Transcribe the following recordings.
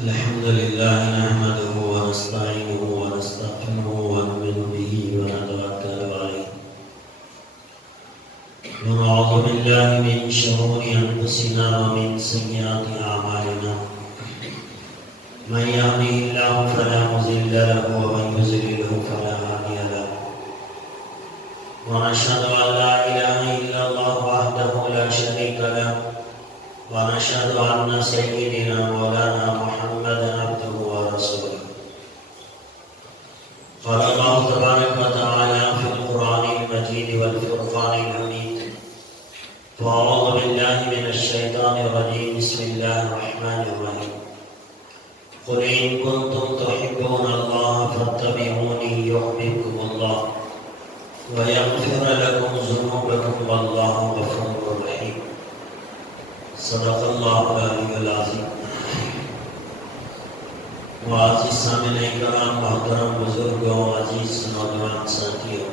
الحمد لله نحمده ونستعينه ونستغفره ونؤمن به ونتوكل عليه ونعوذ بالله من شرور أنفسنا ومن سيئات أعمالنا من يهده الله فلا مضل له ومن يضلل فلا هادي له ونشهد أن لا إله إلا الله وحده لا شريك له ونشهد أن سيدنا مولانا محمدا عبده ورسوله قال الله تبارك وتعالى في القرآن المجيد والفرقان الحميد فأعوذ بالله من الشيطان الرجيم بسم الله الرحمن الرحيم قل إن كنتم تحبون الله فاتبعوني يحببكم الله ويغفر لكم ذنوبكم والله غفور رحيم صدق اللہ العلی العظیم. معزز سامعین کرام، محترم بزرگوں، عزیز نوجوان ساتھیوں،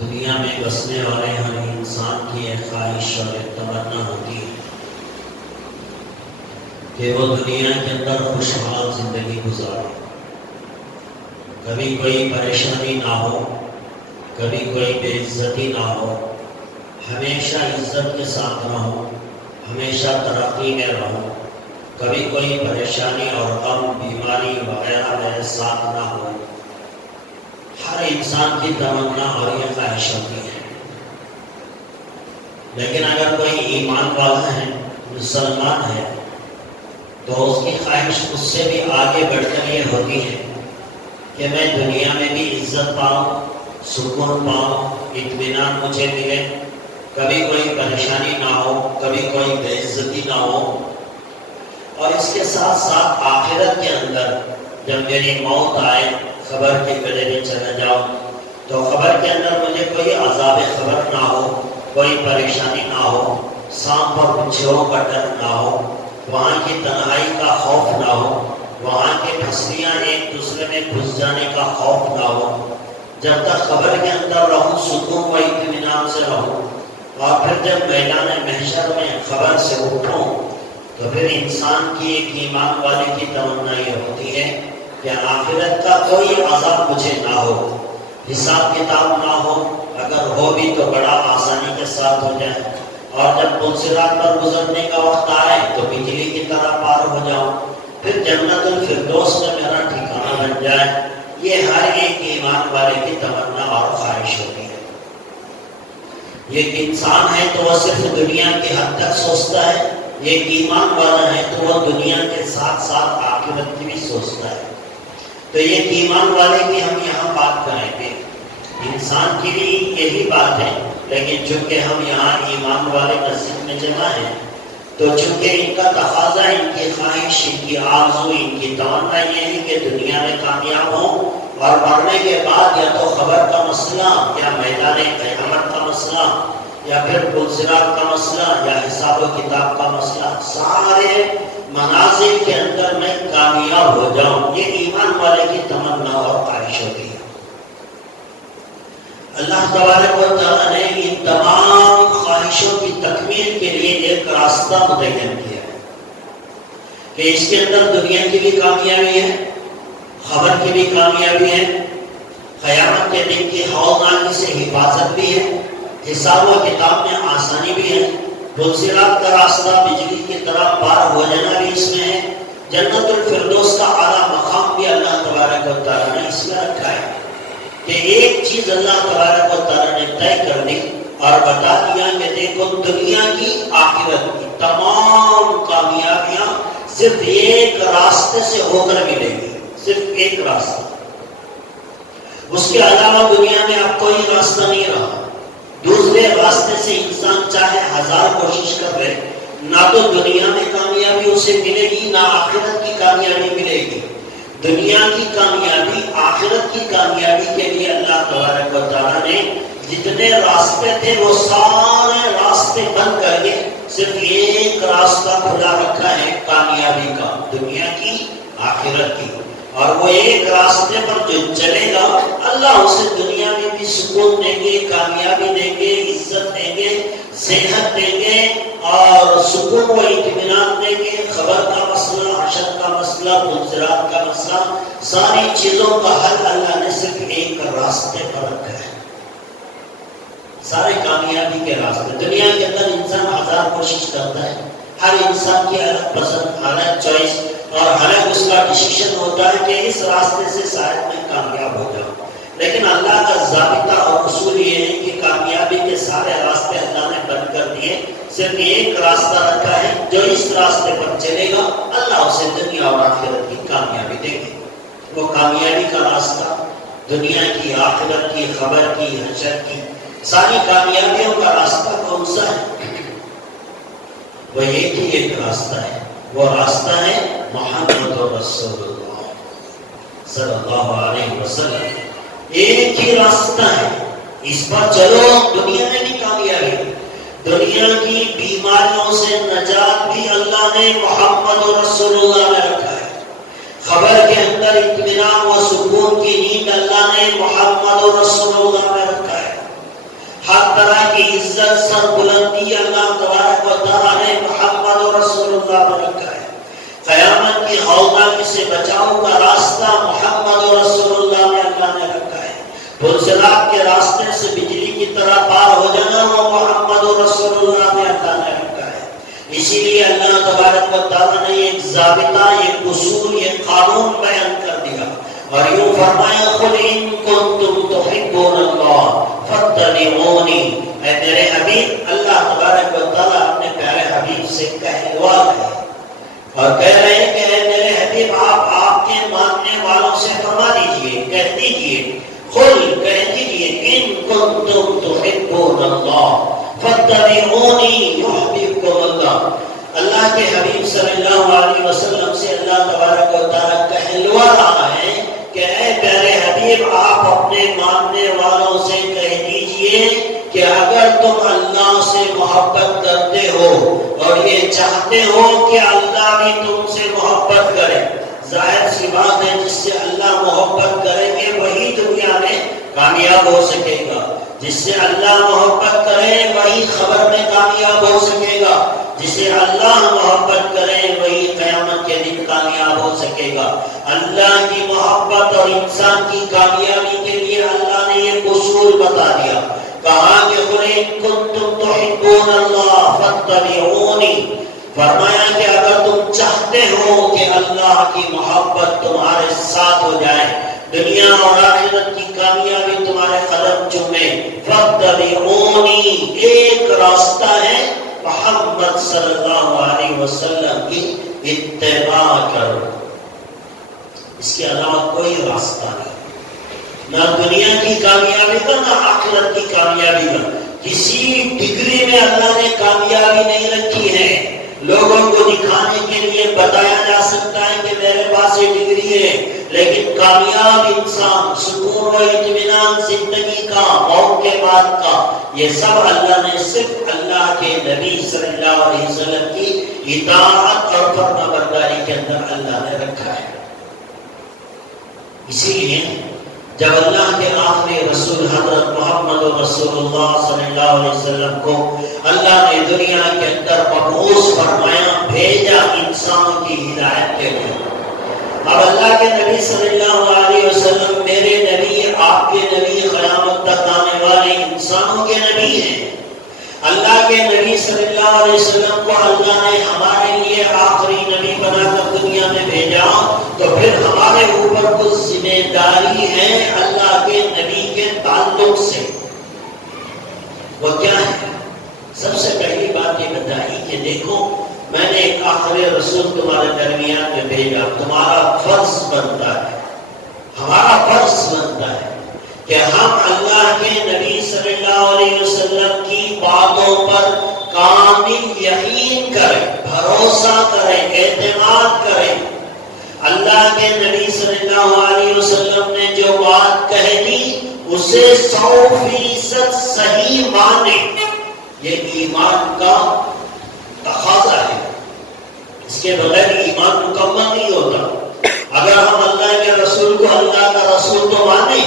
دنیا میں بسنے والے ہر انسان کی ایک خواہش اور ایک تمنا ہوتی ہے کہ وہ دنیا کے اندر خوشحال زندگی گزارے، کبھی کوئی پریشانی نہ ہو، کبھی کوئی بے عزتی نہ ہو، ہمیشہ عزت کے ساتھ رہو، ہمیشہ ترقی میں رہو، کبھی کوئی پریشانی اور غم بیماری وغیرہ میرے ساتھ نہ ہو. ہر انسان کی تمنا اور یہ خواہش ہوتی ہے. لیکن اگر کوئی ایمان والا ہے، مسلمان ہے، تو اس کی خواہش اس سے بھی آگے بڑھ کر یہ ہوتی ہے کہ میں دنیا میں بھی عزت پاؤں، سکون پاؤں، اطمینان مجھے ملے، کبھی کوئی پریشانی نہ ہو، کبھی کوئی بے عزتی نہ ہو. اور اس کے ساتھ ساتھ آخرت کے اندر جب میری موت آئے، خبر کے گلے میں چلا جاؤں، تو خبر کے اندر مجھے کوئی عذاب خبر نہ ہو، کوئی پریشانی نہ ہو، سانپ اور بچھوؤں کا ڈر نہ ہو، وہاں کی تنہائی کا خوف نہ ہو، وہاں کے پھسلیاں ایک دوسرے میں گھس جانے کا خوف نہ ہو. جب تک خبر کے اندر رہوں، سکون و اطمینان سے رہوں، اور پھر جب میدان محشر میں خبر سے اٹھوں، تو پھر انسان کی ایک ایمان والے کی تمنا یہ ہوتی ہے کہ آخرت کا کوئی عذاب مجھے نہ ہو، حساب کتاب نہ ہو، اگر ہو بھی تو بڑا آسانی کے ساتھ ہو جائے، اور جب پل صراط پر گزرنے کا وقت آئے تو بجلی کی طرح پار ہو جاؤں، پھر جنت الفردوس میں میرا ٹھکانہ بن جائے. یہ ہر ایک ایمان والے کی تمنا اور خواہش ہوتی ہے. ایک انسان ہے تو وہ صرف دنیا کی حد تک سوچتا ہے، ایک ایمان والا ہے تو وہ دنیا کے ساتھ ساتھ آخرت کی بھی سوچتا ہے. تو ایک ایمان والے کی ہم یہاں بات کریں گے. انسان کی بھی یہی بات ہے، لیکن چونکہ ہم یہاں ایمان والے مسجد میں جمع ہیں، تو چونکہ ان کا تقاضا، ان کی خواہش، ان کی آرزو، ان کی تمنا یہ ہے کہ دنیا میں کامیاب ہوں، اور مرنے کے بعد یا تو خبر کا مسئلہ، یا میدان قیامت کا مسئلہ، یا پھر پل صراط کا مسئلہ، یا حساب و کتاب کا مسئلہ، سارے منازل کے اندر میں کامیاب ہو جاؤں. یہ ایمان والے کی تمنا اور خواہش ہوتی ہے. اللہ تبارک و تعالیٰ نے ان تمام خواہشوں کی تکمیل کے لیے ایک راستہ متعین کیا ہے کہ اس کے اندر دنیا کی بھی کامیابی ہے، خبر کی بھی کامیابی ہے، قیامت کے دن کی ہولناکی سے حفاظت بھی ہے، حساب و کتاب میں آسانی بھی ہے، پل صراط کا راستہ بجلی کی طرح پار ہو جانا بھی اس میں ہے، جنت الفردوس کا اعلیٰ مقام بھی اللہ تبارک و تعالیٰ نے اس میں رکھا ہے. کہ ایک چیز اللہ تبارک و تعالیٰ نے طے کر دی اور بتا دیا کہ دیکھو دنیا کی، آخرت کی تمام کامیابیاں صرف ایک راستے سے ہو کر ملے گی، صرف ایک راستہ. اس کے علاوہ دنیا میں اب کوئی راستہ نہیں رہا. دوسرے راستے سے انسان چاہے 1000 کوشش کر لے، نہ تو دنیا میں کامیابی اسے ملے گی، نہ آخرت کی کامیابی ملے گی. دنیا کی کامیابی، آخرت کی کامیابی کے لیے اللہ تبارک و تعالیٰ نے جتنے راستے تھے وہ سارے راستے بند کر کے صرف ایک راستہ کھلا رکھا ہے کامیابی کا، دنیا کی، آخرت کی. اور وہ ایک راستے پر جو چلے گا اللہ اسے دنیا میں بھی سکون دیں گے، کامیابی دیں گے، عزت دیں گے، صحت دیں گے اور سکون و اطمینان دیں گے۔ خبر کا مسئلہ، عشر کا مسئلہ، منظرات کا مسئلہ، ساری چیزوں کا حل اللہ نے صرف ایک راستے پر رکھا ہے، سارے کامیابی کے راستے۔ دنیا کے اندر انسان ہزار کوشش کرتا ہے، ہر انسان کی الگ پسند، الگ چوائس اور الگ اس کا ڈیسیشن ہوتا ہے کہ اس راستے سے شاید میں کامیاب ہو جاؤں، لیکن اللہ کا ضابطہ اور اصول یہ ہے کہ کامیابی کے سارے راستے اللہ نے بند کر دیے، صرف ایک راستہ رکھا ہے، جو اس راستے پر چلے گا اللہ اسے دنیا اور آخرت کی کامیابی دے گے۔ وہ کامیابی کا راستہ، دنیا کی، آخرت کی، خبر کی، حشر کی، ساری کامیابیوں کا راستہ کون سا ہے؟ وہ ایک ہی ایک راستہ ہے، وہ راستہ ہے محمد رسول اللہ صلی اللہ علیہ وسلم۔ ایک ہی راستہ ہے، اس پر چلو، دنیا میں بھی کامیابی، دنیا کی بیماریوں سے نجات بھی اللہ نے محمد رسول اللہ میں رکھا ہے، خبر کے اندر اطمینان و سکون کی نیند اللہ نے محمد رسول اللہ میں رکھا ہے، ہر طرح کی عزت، سر بلندی اللہ تبارک و تعالیٰ نے محمد رسول اللہ میں رکھا ہے، قیامت کی ہولناکی سے بچاؤ کا راستہ محمد رسول اللہ میں اللہ نے رکھا ہے، بلسرات کے راستے سے بجلی کی طرح پار ہو جانا وہ محمد رسول اللہ میں اللہ نے رکھا ہے۔ اسی لیے اللہ تبارک و تعالیٰ نے ایک ضابطہ، ایک اصول، ایک قانون بیان کر دیا اور یوں فرمایا قل ان کنتم تحبون اللہ فاتبعونی، اے میرے حبیب، اللہ تبارک و تعالیٰ اپنے پیارے حبیب سے کہلوا رہے ہیں اور کہہ رہے ہیں کہ اے میرے حبیب آپ کے ماننے والوں سے فرما دیجئے، کہہ دیجئے، قل کہہ دیجئے ان کنتم تحبون اللہ فاتبعونی یحببکم اللہ۔ اللہ کے حبیب صلی اللہ علیہ وسلم سے اللہ تبارک و تعالیٰ کہلوا رہا ہے کہ اے پیارے حبیب آپ اپنے ماننے والوں سے کہہ دیجئے کہ اگر تم اللہ سے محبت کرتے ہو اور یہ چاہتے ہو کہ اللہ بھی تم سے محبت کرے، ظاہر سی بات ہے جس سے اللہ محبت کریں گے وہی دنیا میں کامیاب ہو سکے گا، جس سے اللہ محبت کرے وہی خبر میں کامیاب ہو سکے گا، جسے اللہ محبت کرے وہی قیامت کے دن کامیاب ہو سکے گا۔ اللہ کی محبت اور انسان کی کامیابی کے لیے اللہ نے یہ اصول بتا دیا، کہا کہ قل ان کنتم تحبون اللہ فاتبعونی، فرمایا کہ اگر تم چاہتے ہو کہ اللہ کی محبت تمہارے ساتھ ہو جائے، دنیا اور آخرت کی کامیابی تمہارے قدم چومے، فاتبعونی، ایک راستہ ہے محمد صلی اللہ علیہ وسلم کی اتباع کرو، اس کے علاوہ کوئی راستہ نہیں، نہ دنیا کی کامیابی کا نہ آخرت کی کامیابی کا۔ کسی ڈگری میں اللہ نے کامیابی نہیں رکھی ہے، لوگوں کو دکھانے کے لیے بتایا جا سکتا ہے کہ میرے پاس یہ ڈگری ہے، لیکن کامیاب انسان، سکون و اطمینان زندگی کا، موت کے بعد کا، یہ سب اللہ نے صرف اللہ کے نبی صلی اللہ علیہ وسلم کی اطاعت اور فرما برداری کے اندر اللہ نے رکھا ہے۔ اسی لیے جب اللہ کے آخری رسول حضرت محمد رسول اللہ صلی اللہ علیہ وسلم کو اللہ نے دنیا کے اندر مبعوث فرمایا، بھیجا انسانوں کی ہدایت کے لیے، اب اللہ کے نبی صلی اللہ علیہ وسلم میرے نبی، آپ کے نبی، قیامت تک آنے والے انسانوں کے نبی ہیں۔ اللہ کے نبی صلی اللہ علیہ وسلم کو اللہ نے ہمارے لیے آخری نبی بنا کر دنیا میں بھیجا، تو پھر ہمارے اوپر کچھ ذمہ داری ہے اللہ کے نبی کے تعلق سے۔ وہ کیا ہے؟ سب سے پہلی بات یہ بتائی کہ دیکھو میں نے ایک آخری رسول تمہارے درمیان میں بھیجا، تمہارا فرض بنتا ہے، ہمارا فرض بنتا ہے کہ ہم اللہ کے نبی صلی اللہ علیہ وسلم کی باتوں پر کامل یقین کریں، بھروسہ کریں، اعتماد کریں۔ اللہ کے نبی صلی اللہ علیہ وسلم نے جو بات کہہ دی اسے 100% صحیح مانے، یہ ایمان کا تقاضا ہے، اس کے بغیر ایمان مکمل نہیں ہوتا۔ اگر ہم اللہ کے رسول کو اللہ کا رسول تو مانیں،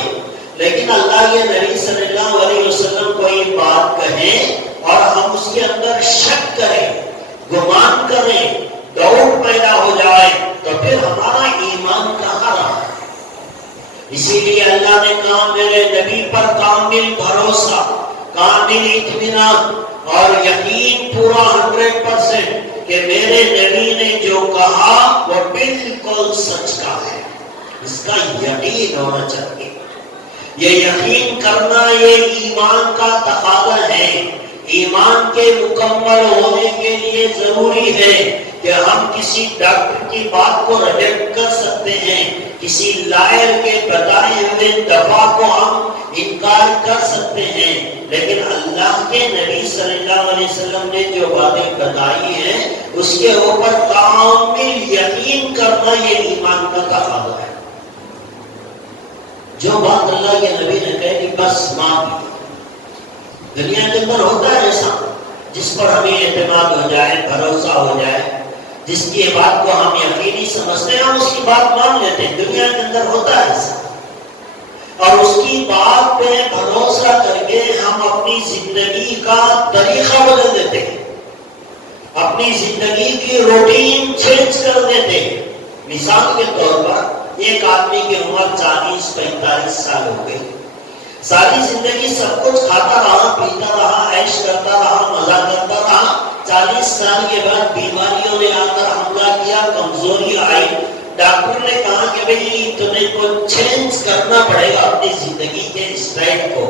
لیکن اللہ کے نبی صلی اللہ علیہ وسلم کوئی بات کہیں اور ہم اس کے اندر شک کریں، گمان کریں، ڈاؤٹ پیدا ہو جائے، تو پھر ہمارا ایمان کہاں رہا؟ اسی لیے اللہ نے کہا میرے نبی پر کامل بھروسہ، کامل اطمینان اور یقین پورا 100% کہ میرے نبی نے جو کہا وہ بالکل سچ کا ہے، اس کا یقین ہونا چاہیے۔ یہ یقین کرنا یہ ایمان کا تقاضا ہے۔ ایمان کے مکمل ہونے کے لیے ضروری ہے کہ ہم کسی ڈاکٹر کی بات کو ریجیکٹ کر سکتے ہیں، کسی لائر کے بتائے ہوئے دوا کو ہم انکار کر سکتے ہیں، لیکن اللہ کے نبی صلی اللہ علیہ وسلم نے جو باتیں بتائی ہیں اس کے اوپر کامل یقین کرنا یہ ایمان کا تقاضا ہے۔ جو بات اللہ کے نبی نے کہی کہ بس مان لی۔ دنیا کے اندر ہوتا ہے ایسا جس پر ہمیں اعتماد ہو جائے، بھروسہ ہو جائے، جس کی بات کو ہم یقینی سمجھتے ہیں، ہم اس کی بات مان لیتے ہیں۔ دنیا کے اندر ہوتا ہے ایسا، اور اس کی بات پہ بھروسہ کر کے ہم اپنی زندگی کا طریقہ بدل دیتے ہیں، اپنی زندگی کی روٹین چینج کر دیتے ہیں۔ مثال کے طور پر ایک آدمی کی عمر 40-45 سال ہو گئی، ساری زندگی سب کچھ کھاتا رہا، پیتا رہا، عیش کرتا رہا، مزہ کرتا رہا۔ 40 سال کے بعد بیماریوں نے آ کر حملہ کیا، کمزوری آئی، ڈاکٹر نے کہا کہ بھئی تمہیں کو چینج کرنا پڑے گا اپنی زندگی کے اسٹائل کو،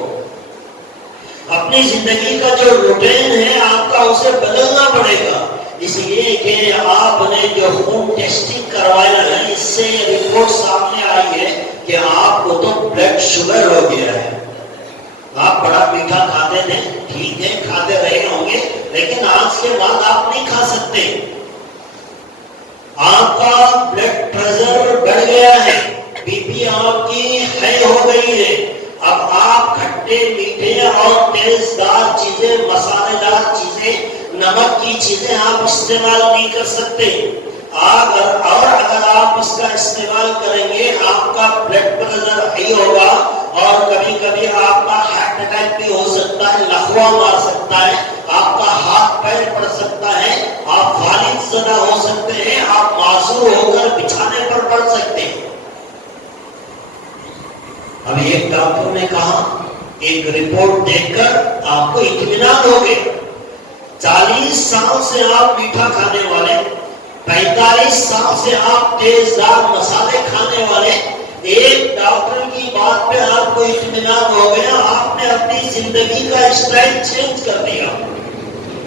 اپنی زندگی کا جو روٹین ہے آپ کا اسے بدلنا پڑے گا۔ اس لیے کہ آپ نے جو خون ٹیسٹنگ کروایا ہے اس سے رپورٹ سامنے آئی ہے کہ آپ کو تو بلڈ شوگر ہو گیا ہے۔ آپ بڑا میٹھا کھاتے تھے، ٹھیک ہے کھاتے رہے ہوں گے، لیکن آج کے بعد آپ نہیں کھا سکتے۔ آپ کا بلڈ پریشر بڑھ گیا ہے، بی پی آپ کی ہائی ہو گئی ہے۔ اب آپ کھٹے میٹھے اور تیزدار چیزیں، مسالے دار چیزیں، نمک کی چیزیں آپ استعمال نہیں کر سکتے۔ اگر آپ اس کا استعمال کریں گے آپ کا بلڈ پریشر ہائی ہوگا، اور کبھی کبھی آپ کا ہارٹ اٹیک بھی ہو سکتا ہے، لقوہ مار سکتا ہے، آپ کا ہاتھ پیر پڑ سکتا ہے، آپ فالج زدہ ہو سکتے ہیں، آپ معذور ہو کر بچھانے پر پڑ سکتے ہیں۔ اب ایک ڈاکٹر نے کہا، ایک رپورٹ دیکھ کر آپ کو اطمینان ہو گیا، 40 سال سے آپ میٹھا کھانے والے، 45 سال سے آپ تیزدار مسالے کھانے والے، ایک ڈاکٹر کی بات پہ آپ کو اطمینان ہو گیا، آپ نے اپنی زندگی کا اسٹائل چینج کر دیا۔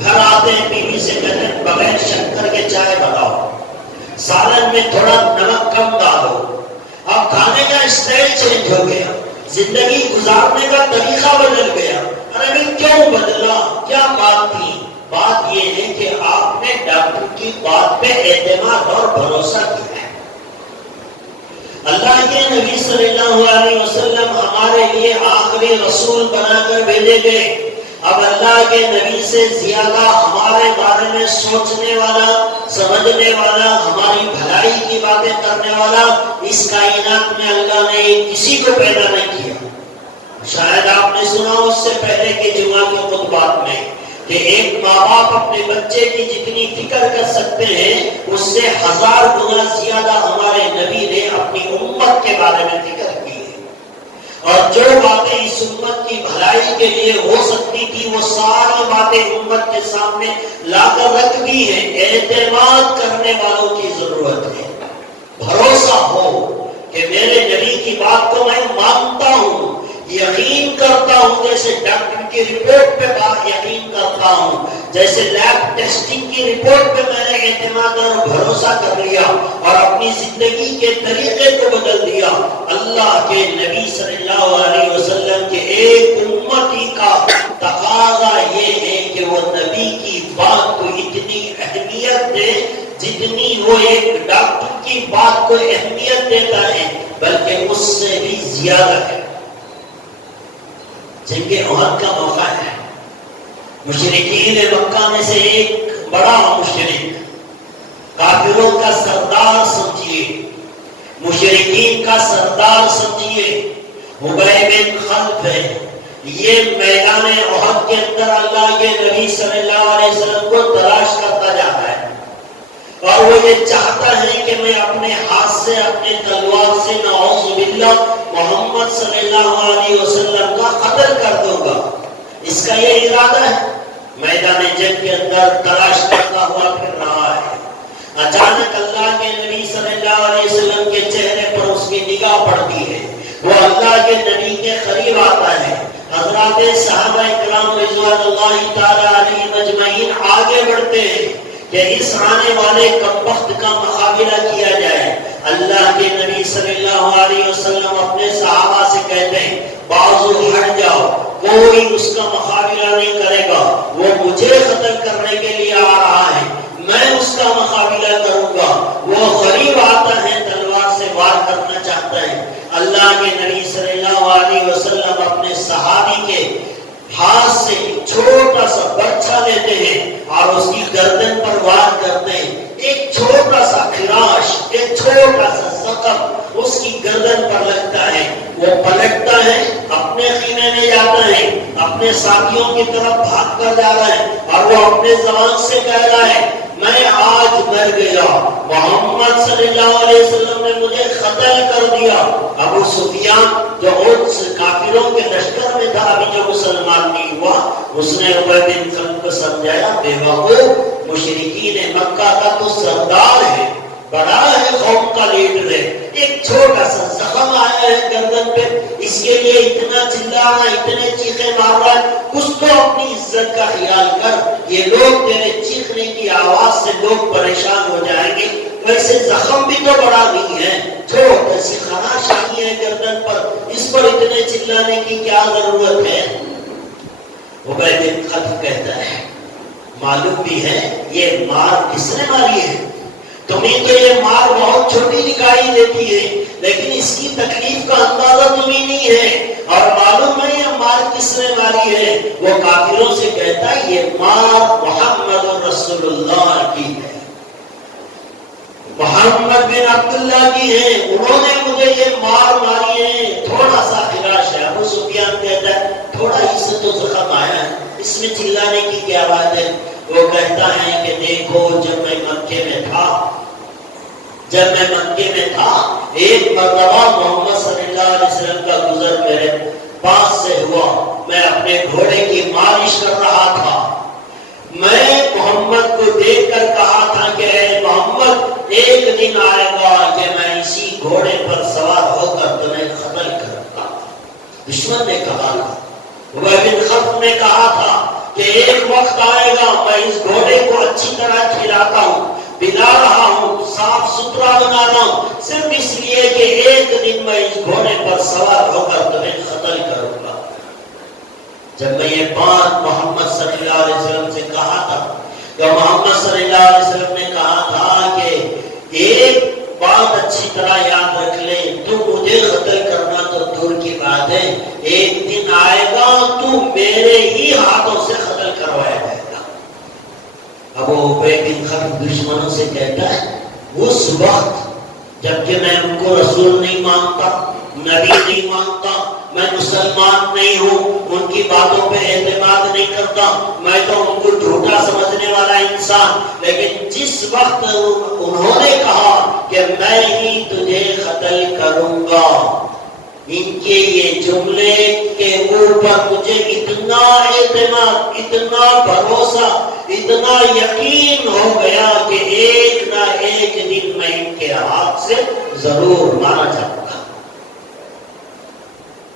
گھر آتے ہیں بیوی سے کہتے ہیں بغیر شکر کے چائے بتاؤ، سالن میں تھوڑا نمک کم ڈالو۔ اب کھانے کا اسٹائل چینج ہو گیا، زندگی گزارنے کا طریقہ بدل گیا۔ ارے بھائی کیوں بدلا؟ کیا بات تھی؟ بات یہ ہے کہ آپ نے ڈاکٹر کی بات پہ اعتماد اور بھروسہ کیا ہے۔ اللہ کے نبی صلی اللہ علیہ وسلم ہمارے لیے آخری رسول بنا کر بھیجے گئے۔ اب اللہ کے نبی سے زیادہ ہمارے بارے میں سوچنے والا، سمجھنے والا، ہماری بھلائی کی باتیں کرنے والا اس کائنات میں اللہ نے کسی کو پیدا نہیں کیا۔ شاید آپ نے سنا اس سے پہلے کے جمعہ کے خطبات میں کہ ایک ماں باپ اپنے بچے کی جتنی فکر کر سکتے ہیں اس سے 1000 گنا زیادہ ہمارے نبی نے اپنی امت کے بارے میں فکر کی ہے، اور جو باتیں اس امت کی بھلائی کے لیے ہو سکتی تھی وہ ساری باتیں امت کے سامنے لا کر رکھ دی ہیں۔ اعتماد کرنے والوں کی ضرورت ہے، بھروسہ ہو کہ میرے نبی کی بات کو میں مانتا ہوں، یقین کرتا ہوں، جیسے ڈاکٹر کی رپورٹ پہ یقین کرتا ہوں، جیسے لیب ٹیسٹنگ کی رپورٹ پہ میں نے اعتماد اور بھروسہ کر لیا اور اپنی زندگی کے طریقے کو بدل دیا۔ اللہ کے نبی صلی اللہ علیہ وسلم کے ایک امتی کا تقاضا یہ ہے کہ وہ نبی کی بات کو اتنی اہمیت دے جتنی وہ ایک ڈاکٹر کی بات کو اہمیت دیتا ہے، بلکہ اس سے بھی زیادہ ہے۔ جنگ احد کا موقع ہے، مشرکین مکہ میں سے ایک بڑا مشرک، کافروں کا سردار سمجھیے، جانتے ہیں یہ میدان احد کے اندر اللہ کے نبی صلی اللہ علیہ وسلم کو تلاش کرتا جاتا ہے اور وہ یہ چاہتا ہے کہ میں اپنے ہاتھ سے اپنے تلوار سے نعوذ باللہ محمد صلی اللہ علیہ وسلم کا قتل کر دوں گا. اس کا یہ ارادہ ہے. میدان جنگ کے اندر تلاش کرتا ہوا پھر رہا ہے. اچانک اللہ کے نبی صلی اللہ علیہ وسلم کے چہرے پر اس کی نگاہ پڑتی ہے. وہ اللہ کے نبی کے قریب آتا ہے. حضرات صحابہ کرام رضوان اللہ تعالی علیہم اجمعین آگے بڑھتے ہیں کہ اس آنے والے کمبخت کا مقابلہ کیا جائے. اللہ کے نبی صلی اللہ علیہ وسلم اپنے صحابہ سے کہتے ہیں بازو ہٹ جاؤ, کوئی اس کا مقابلہ نہیں کرے گا. وہ مجھے قتل کرنے کے لیے آ رہا ہے, میں اس کا مقابلہ کروں گا. وہ غریب آتا ہے, تلوار سے وار کرنا چاہتا ہے. اللہ کے نبی صلی اللہ علیہ وسلم اپنے صحابی کے ہاتھ سے چھوٹا سا برچھا لیتے ہیں اور اس کی گردن پر وار کرتے ہیں. ایک چھوٹا سا خراش, ایک چھوٹا سا زخم اس کی گردن پر لگتا ہے. وہ پلٹتا ہے, اپنے خیمے میں جاتا ہے, اپنے ساتھیوں کی طرف بھاگ کر جا رہا ہے اور وہ اپنے زبان سے کہہ رہا ہے میں آج مر گیا, محمد صلی اللہ علیہ وسلم نے مجھے قتل کر دیا. ابو سفیان جو ان کافروں کے لشکر میں تھا, ابھی جو مسلمان نہیں ہوا, اس نے ابی بن خلف کو سمجھایا بے وقوف, مشرکین مکہ کا تو سردار ہے, بڑا ہے, قوم کا لیڈر ہے, ایک چھوٹا سا زخم آیا ہے گردن پہ, اس کے لیے اتنا چلانا, اتنے چیخیں مار رہا ہے. کچھ تو اپنی عزت کا خیال کر. یہ لوگ تیرے چیخنے کی آواز سے لوگ پریشان ہو جائیں گے. ویسے زخم بھی تو بڑا نہیں ہے, چھوٹی سی خراش آئی ہے گردن پر, اس پر اتنے چلانے کی کیا ضرورت ہے. ابی بن خلف کہتا ہے معلوم بھی ہے یہ مار کس نے ماری ہے. تمہیں تو یہ مار بہت چھوٹی دکھائی دیتی ہے, لیکن اس کی تکلیف کا اندازہ تمہیں نہیں ہے. اور معلوم ہے یہ مار کس نے ماری ہے. وہ کافروں سے کہتا ہے یہ مار محمد رسول اللہ کی ہے, محمد بن عبداللہ کی ہے, انہوں نے مجھے یہ مار ماری ہے. تھوڑا سا خراش ہے. ابو سفیان کہتا ہے تھوڑا ہی سے تو زخم آیا ہے, اس میں چلانے کی کیا بات ہے. وہ کہتا ہے کہ دیکھو جب میں مکے میں تھا ایک مرتبہ محمد صلی اللہ علیہ وسلم کا گزر میرے پاس سے ہوا. میں اپنے گھوڑے کی مالش کر رہا تھا. میں محمد کو دیکھ کر کہا تھا کہ اے محمد ایک دن آئے گا کہ میں اسی گھوڑے پر سوار ہو کر تمہیں قتل کروں گا. دشمن نے کہا تھا, ابی بن خلف نے کہا تھا کہ ایک وقت آئے گا میں اس گھوڑے کو اچھی طرح کھلاتا ہوں, پلا رہا ہوں, صاف ستھرا بناتا ہوں, صرف اس لیے کہ ایک دن میں اس گھوڑے پر سوار ہو کر تمہیں قتل کروں گا. جب میں یہ بات محمد صلی اللہ علیہ وسلم سے کہا تھا تو محمد صلی اللہ علیہ وسلم نے کہا تھا کہ ایک بات اچھی طرح یاد رکھ لے, تو مجھے قتل کرنا تو دور کی بات ہے, ایک دن آئے گا تو میرے ہی ہاتھوں سے قتل کروایا جائے گا. اب وہ ابی بن خلف دشمنوں سے کہتا ہے اس وقت جبکہ میں ان کو رسول نہیں مانتا, نبی نہیں مانتا, میں مسلمان نہیں ہوں, ان کی باتوں پہ اعتماد نہیں کرتا, میں تو ان کو جھوٹا سمجھنے والا انسان, لیکن جس وقت انہوں نے کہا کہ میں ہی تجھے قتل کروں گا, ان کے یہ جملے کے اوپر مجھے اتنا اعتماد, اتنا بھروسہ, اتنا یقین ہو گیا کہ ایک نہ ایک دن میں ان کے ہاتھ سے ضرور مارا جاؤں گا.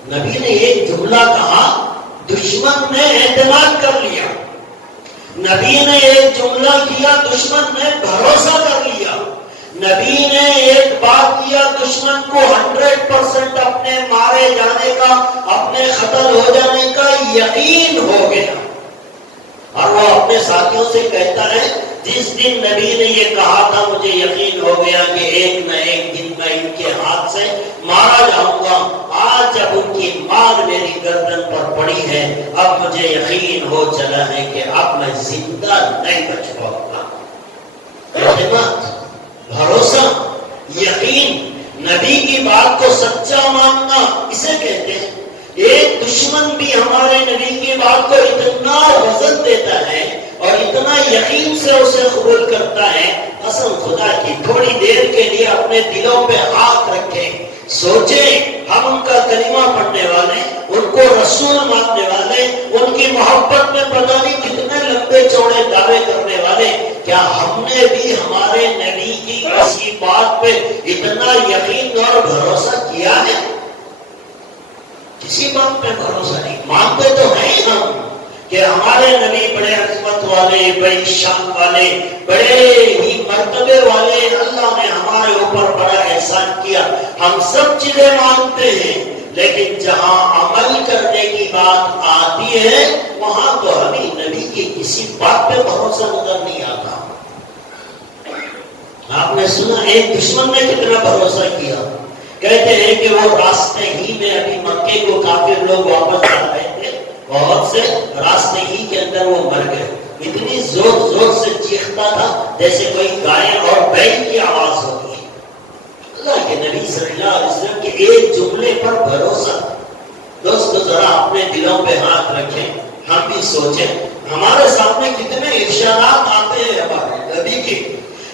نبی نے ایک جملہ کہا, دشمن نے اعتماد کر لیا. نبی نے ایک جملہ کیا, دشمن نے بھروسہ کر لیا. نبی نے ایک بات کیا, دشمن کو 100% اپنے مارے جانے کا, اپنے قتل ہو جانے کا یقین ہو گیا. اور وہ اپنے ساتھیوں سے کہتا ہے جس دن نبی نے یہ کہا تھا مجھے یقین ہو گیا کہ ایک نہ ایک دن میں ان کے ہاتھ سے مارا جاؤں گا. آج جب ان کی مار میری گردن پر پڑی ہے, اب مجھے یقین ہو چلا ہے کہ اب میں زندہ نہیں بچ پاؤں گا. اعتماد, بھروسہ, یقین, نبی کی بات کو سچا ماننا, اسے کہتے ہیں. ایک دشمن بھی ہمارے نبی کی بات کو اتنا وزن دیتا ہے اور اتنا یقین سے اسے قبول کرتا ہے، قسم خدا کی تھوڑی دیر کے لیے اپنے دلوں پہ ہاتھ رکھیں، سوچیں ہم ان کا کلمہ پڑھنے والے، ان کو رسول ماننے والے، ان کی محبت میں پتہ نہیں کتنے لمبے چوڑے دعوے کرنے والے، کیا ہم نے بھی ہمارے نبی کی کسی بات پہ اتنا یقین اور بھروسہ کیا ہے؟ کسی بات پہ بھروسہ نہیں، مانتے تو ہیں ہم کہ ہمارے نبی بڑے عظمت والے، بڑی شان والے، بڑے ہی مرتبے والے، اللہ نے ہمارے اوپر بڑا احسان کیا، ہم سب چیزیں مانتے ہیں، لیکن جہاں عمل کرنے کی بات آتی ہے وہاں تو ہمیں نبی کی کسی بات پہ بھروسہ نظر نہیں آتا۔ آپ نے سنا ایک دشمن نے کتنا بھروسہ کیا، کہتے ہیں کہ وہ راستے ہی میں ابھی مکے کو کافر لوگ واپس آ رہے تھے، بہت سے راستے ہی کے اندر وہ مر گئے، اتنی زور زور سے چیختا تھا جیسے کوئی گائے اور بیل کی آواز ہوتی ہے۔ اللہ کے نبی صلی اللہ علیہ وسلم کے ایک جملے پر بھروسہ۔ دوستو ذرا اپنے دلوں پہ ہاتھ رکھیں، ہم بھی سوچیں ہمارے سامنے کتنے ارشادات آتے ہیں ہمارے نبی کے،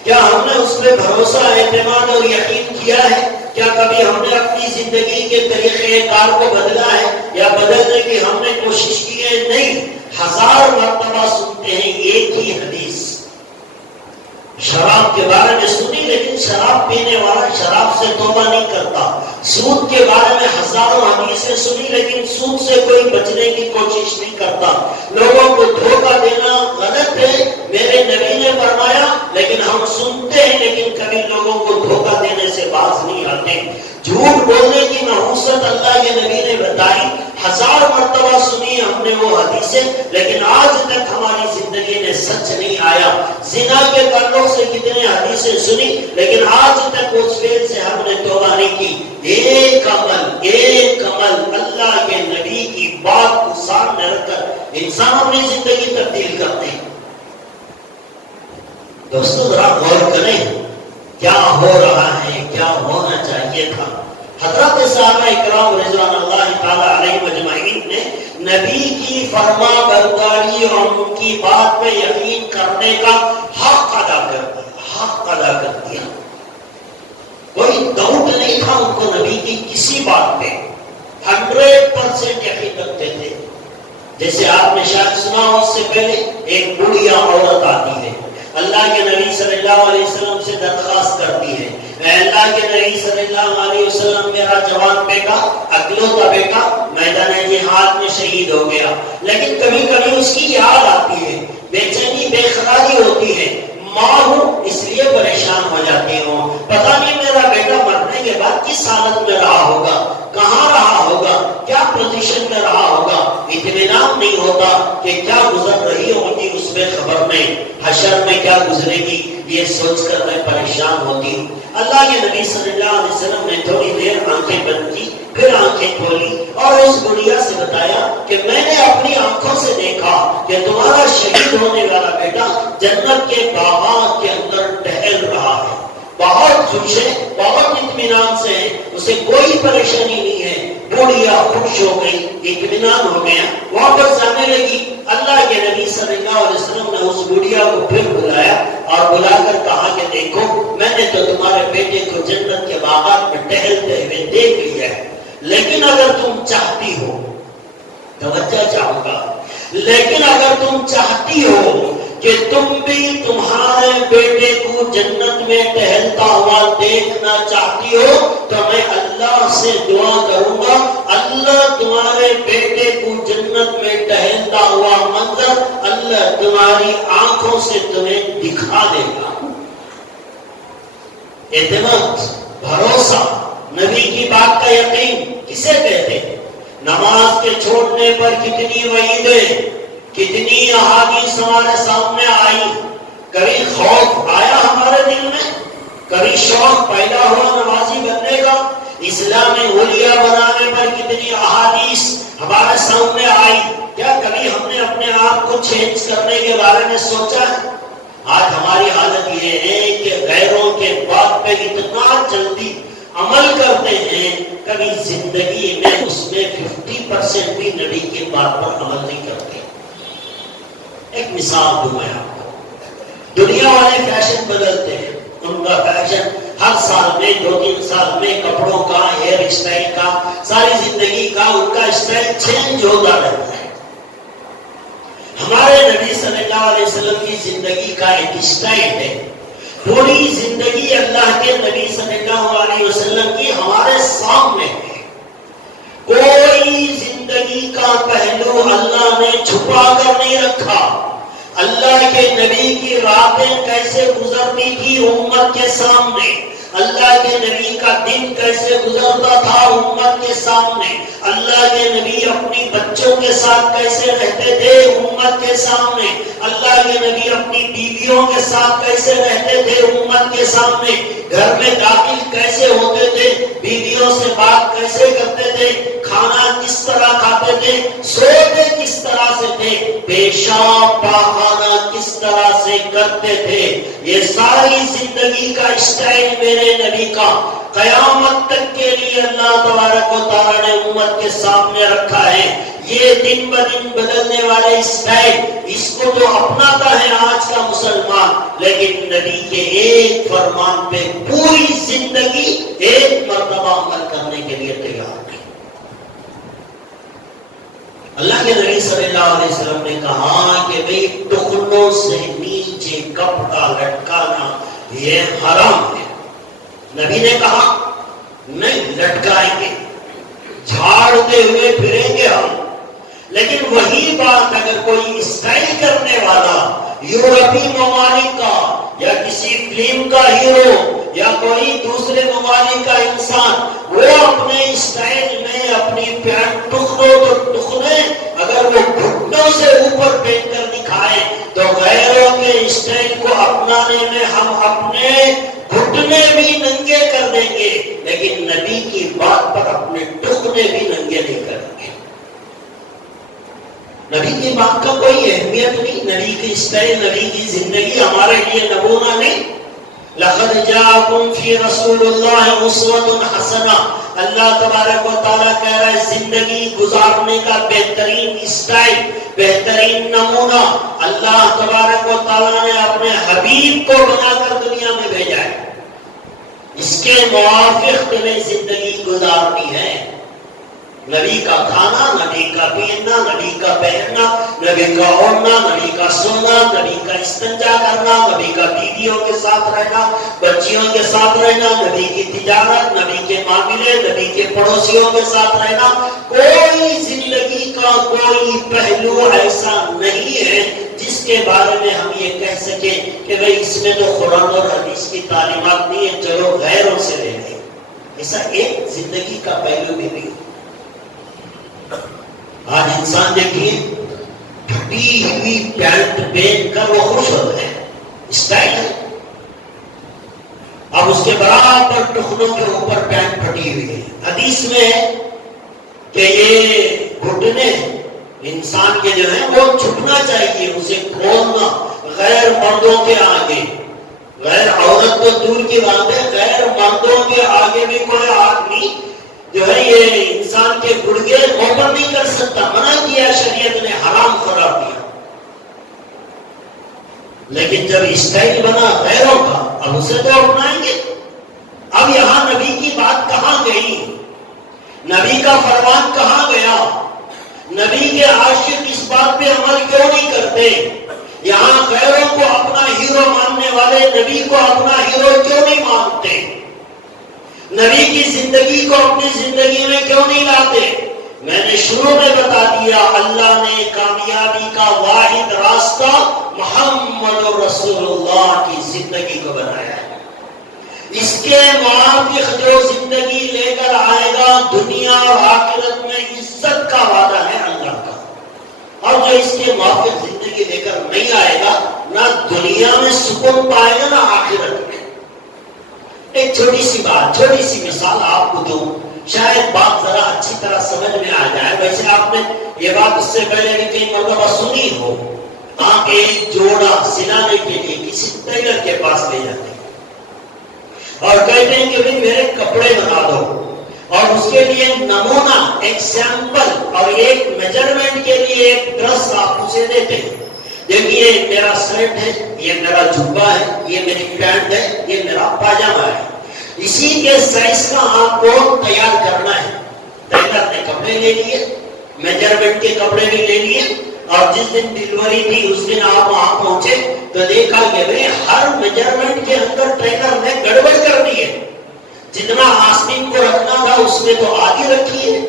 کیا ہم نے اس پہ بھروسہ، اعتماد اور یقین کیا ہے؟ کیا کبھی ہم نے اپنی زندگی کے طریقے کار کو بدلا ہے یا بدلنے کی ہم نے کوشش کی ہے؟ نہیں، ہزار مرتبہ سنتے ہیں ایک ہی حدیث، شراب کے بارے میں سنی لیکن شراب پینے والا شراب سے توبہ نہیں کرتا، سود کے بارے میں ہزاروں حدیثیں سنی لیکن سود سے کوئی بچنے کی کوشش نہیں کرتا، لوگوں کو دھوکہ دینا غلط ہے میرے نبی نے فرمایا، لیکن ہم سنتے ہیں لیکن کبھی لوگوں کو دھوکہ دینے سے باز نہیں آتے، جھوٹ بولنے کی نحوست اللہ کے نبی نے بتائی، ہزار مرتبہ سنی ہم نے وہ حدیثیں لیکن آج تک ہماری زندگی میں سچ نہیں آیا، زنا کے تعلق سے کتنے حدیثیں سنی لیکن آج تک اس فعل سے ہم نے توبہ نہیں کی۔ ایک عمل اللہ کے نبی کی بات کو سامنے رکھ کر انسان اپنی زندگی تبدیل کرتے ہیں۔ دوستو ذرا غور کریں کیا ہو رہا ہے، کیا ہونا چاہیے تھا۔ حضرت صحابہ اکرام رضوان اللہ تعالی علیہ مجمعین نے نبی کی فرما برداری اور ان کی بات پہ یقین کرنے کا حق ادا کر دیا، کوئی ڈاؤٹ نہیں تھا ان کو نبی کی کسی بات پہ، 100% یقین رکھتے تھے۔ جیسے آپ نے شاید سنا اس سے پہلے ایک بڑھیا عورت آتی ہے، اللہ کے نبی صلی اللہ علیہ وسلم سے درخواست کرتی ہے، اے اللہ کے نبی صلی اللہ علیہ وسلم میرا جوان بیٹا، اکلوتا بیٹا میدان جہاد میں شہید ہو گیا، لیکن کبھی کبھی اس کی یاد آتی ہے، بے چینی بے قراری ہوتی ہے، ماں ہوں اس لیے پریشان ہو جاتی ہوں، پتہ نہیں میرا بیٹا مرنے کے بعد کس حالت میں رہا ہوگا، کہاں رہا ہوگا، کیا پوزیشن میں رہا ہوگا، اطمینان نہیں ہوتا کہ کیا گزر رہی ہوگی اس میں خبر میں، حشر میں کیا گزرے گی، یہ سوچ کر میں پریشان ہوتی ہوں۔ اللہ کے نبی صلی اللہ علیہ وسلم نے تھوڑی دیر آنکھیں بند کی، پھر آنکھیں کھولی اور اس بڑھیا سے بتایا کہ میں نے اپنی آنکھوں سے دیکھا کہ تمہارا شہید ہونے والا بیٹا جنت کے باغات کے اندر ٹہل رہا ہے، بہت خوش ہے، بہت اطمینان سے ہے، اسے کوئی پریشانی نہیں ہے۔ بڑھیا خوش ہو گئی، اطمینان ہو گیا، واپس جانے لگی۔ اللہ کے نبی صلی اللہ علیہ وسلم نے اس بڑھیا کو پھر بلایا اور بلا کر کہا کہ دیکھو میں نے تو تمہارے بیٹے کو جنت کے باغات میں ٹہلتے ہوئے دیکھ لیا ہے، لیکن اگر تم چاہتی ہو، توجہ چاہوں گا، لیکن اگر تم چاہتی ہو کہ تم بھی تمہارے بیٹے کو جنت میں ٹہلتا ہوا دیکھنا چاہتی ہو تو میں اللہ سے دعا کروں گا، اللہ تمہارے بیٹے کو جنت میں ٹہلتا ہوا منظر اللہ تمہاری آنکھوں سے تمہیں دکھا دے گا۔ اعتماد، بھروسہ، نبی کی بات کا یقین کسے کہتے ہیں؟ نماز کے چھوڑنے پر کتنی وعیدیں، کتنی احادیث ہمارے سامنے آئی، کبھی خوف آیا ہمارے دل میں، کبھی شوق پیدا ہوا نمازی بننے کا، اسلامی اولیاء بنانے پر کتنی احادیث ہمارے سامنے آئی، کیا کبھی ہم نے اپنے آپ کو چینج کرنے کے بارے میں سوچا ہے؟ آج ہماری حالت یہ ہے کہ غیروں کے بات پہ اتنا جلدی عمل کرتے ہیں، کبھی زندگی میں اس اس میں 50% بھی نبی کی بات پر عمل نہیں کرتے. ایک مثال دوں میں آپ کو. دنیا والے فیشن بدلتے ہیں. ان کا فیشن ہر سال میں 2-3 سال میں کپڑوں کا، ہیئر اسٹائل کا، ساری زندگی کا ان کا اسٹائل چینج ہوتا رہتا ہے. ہمارے نبی صلی اللہ علیہ وسلم کی زندگی کا ایک اسٹائل ہے. پوری زندگی اللہ کے نبی صلی اللہ علیہ وسلم کی ہمارے سامنے ہے. کوئی زندگی کا پہلو اللہ نے چھپا کر نہیں رکھا. اللہ کے نبی کی راتیں کیسے گزرتی تھی امت کے سامنے، اللہ کے نبی کا دن کیسے گزرتا تھا امت کے سامنے، اللہ کے نبی اپنی بچوں کے ساتھ کیسے رہتے تھے امت کے سامنے، اللہ کے نبی اپنی بیویوں کے ساتھ کیسے رہتے تھے امت کے سامنے، گھر میں داخل کیسے ہوتے تھے، بیویوں سے بات کیسے کرتے تھے، کھانا کس طرح کھاتے تھے، سوتے کس طرح سے تھے، پیشاب پاخانہ کس طرح سے کرتے تھے. یہ ساری زندگی کا اسٹائل میرے نبی کا قیامت تک کے لیے اللہ تبارک و تعالیٰ نے امت کے سامنے رکھا ہے. یہ دن بدن بدلنے والے اسٹائل، اس کو تو اپناتا ہے آج کا مسلمان، لیکن نبی کے ایک فرمان پہ پوری زندگی ایک مرتبہ عمل کرنے کے لیے تیار نہیں. اللہ کے نبی صلی اللہ علیہ وسلم نے کہا کہ بھئی ٹخنوں سے نیچے کپڑا لٹکانا یہ حرام ہے. نبی نے کہا نہیں لٹکائیں گے، جھاڑتے ہوئے پھریں گے ہم. لیکن وہی بات اگر کوئی اسٹائل کرنے والا یورپی ممالک کا یا کسی فلم کا ہیرو یا کوئی دوسرے ممالک کا انسان، وہ اپنے اسٹائل میں اپنی پینٹ ٹخنوں تو ٹخنے اگر وہ گھٹنوں سے اوپر پہن کر دکھائے تو غیروں کے اسٹائل کو اپنانے میں ہم اپنے گھٹنے بھی ننگے کر دیں گے، لیکن نبی کی بات پر اپنے ٹخنے بھی ننگے نہیں کریں گے. نبی کی بات کا کوئی اہمیت نہیں، نبی کی اسٹائل، نبی کی زندگی ہمارے لیے نمونہ نہیں. لقد جاءکم فی رسول اللہ اسوۃ حسنہ. اللہ تبارک و تعالیٰ کہہ رہا ہے زندگی گزارنے کا بہترین اسٹائل، بہترین نمونہ اللہ تبارک و تعالیٰ نے اپنے حبیب کو بنا کر دنیا میں بھیجا ہے. اس کے موافق تمہیں زندگی گزارنی ہے. نبی کا کھانا، نبی کا پینا، نبی کا پہننا، نبی کا اوڑھنا، نبی کا سونا، نبی کا استنجا کرنا، نبی کا بیویوں کے ساتھ رہنا، بچیوں کے ساتھ رہنا، نبی کی تجارت، نبی کے معاملے، نبی کے پڑوسیوں کے ساتھ رہنا. کوئی زندگی کا کوئی پہلو ایسا نہیں ہے جس کے بارے میں ہم یہ کہہ سکیں کہ بھئی اس میں تو قرآن اور حدیث کی تعلیمات نہیں ہے، چلو غیروں سے لے لیں. ایسا ایک زندگی کا پہلو بھی نہیں. آج انسان دیکھیے پھٹی ہوئی پینٹ پہن کر وہ خوش ہوتے ہیں، اسٹائل ہے. اب اس کے برابر ٹخنوں کے اوپر پینٹ پھٹی ہوئی ہے. حدیث میں ہے کہ یہ گھٹنے انسان کے جو ہے وہ چھپنا چاہیے، اسے کھولنا غیر مردوں کے آگے. غیر عورت تو دور کی بات ہے، غیر مردوں کے آگے بھی کوئی آدمی جو ہے یہ انسان کے گڑگے اوپر نہیں کر سکتا. منع کیا شریعت نے، حرام قرار دیا. لیکن جب اسٹائل بنا غیروں کا، اب اسے تو اپنائیں گے. اب یہاں نبی کی بات کہاں گئی؟ نبی کا فرمان کہاں گیا؟ نبی کے عاشق اس بات پہ عمل کیوں نہیں کرتے؟ یہاں غیروں کو اپنا ہیرو ماننے والے نبی کو اپنا ہیرو کیوں نہیں مانتے؟ نبی کی زندگی کو اپنی زندگی میں کیوں نہیں لاتے؟ میں نے شروع میں بتا دیا، اللہ نے کامیابی کا واحد راستہ محمد رسول اللہ کی زندگی کو بنایا ہے. اس کے موافق جو زندگی لے کر آئے گا دنیا اور آخرت میں عزت کا وعدہ ہے اللہ کا، اور جو اس کے موافق زندگی لے کر نہیں آئے گا نہ دنیا میں سکون پائے گا نہ آخرت میں. ایک چھوٹی سی بات، چھوٹی سی مثال آپ کو دوں، شاید بات ذرا اچھی طرح سمجھ میں آ جائے. ویسے آپ نے یہ بات اس سے پہلے بھی کئی مرتبہ سنی ہو. آپ ایک جوڑا سلانے کے لیے کسی ٹیلر کے پاس لے جاتے ہیں اور کہتے ہیں کہ بھائی میرے کپڑے بنا دو. اور اس کے لیے نمونہ، ایک سیمپل اور ایک میجرمنٹ کے لیے ایک ڈریس آپ اسے دیتے ہیں. دیکھیے یہ میرا شرٹ ہے، یہ میرا جبہ ہے، یہ میری پینٹ ہے، یہ میرا پاجامہ ہے. اسی کے سائز کا آپ کو تیار کرنا ہے. ٹیلر نے کپڑے لے لیے، میجرمنٹ کے کپڑے بھی لے لیے، اور جس دن ڈیلیوری تھی اس دن آپ وہاں پہنچے تو دیکھا کہ ہر میجرمنٹ کے اندر ٹیلر نے گڑبڑ کر دی ہے. جتنا آستین کو رکھنا تھا اس میں تو آدھی رکھی ہے،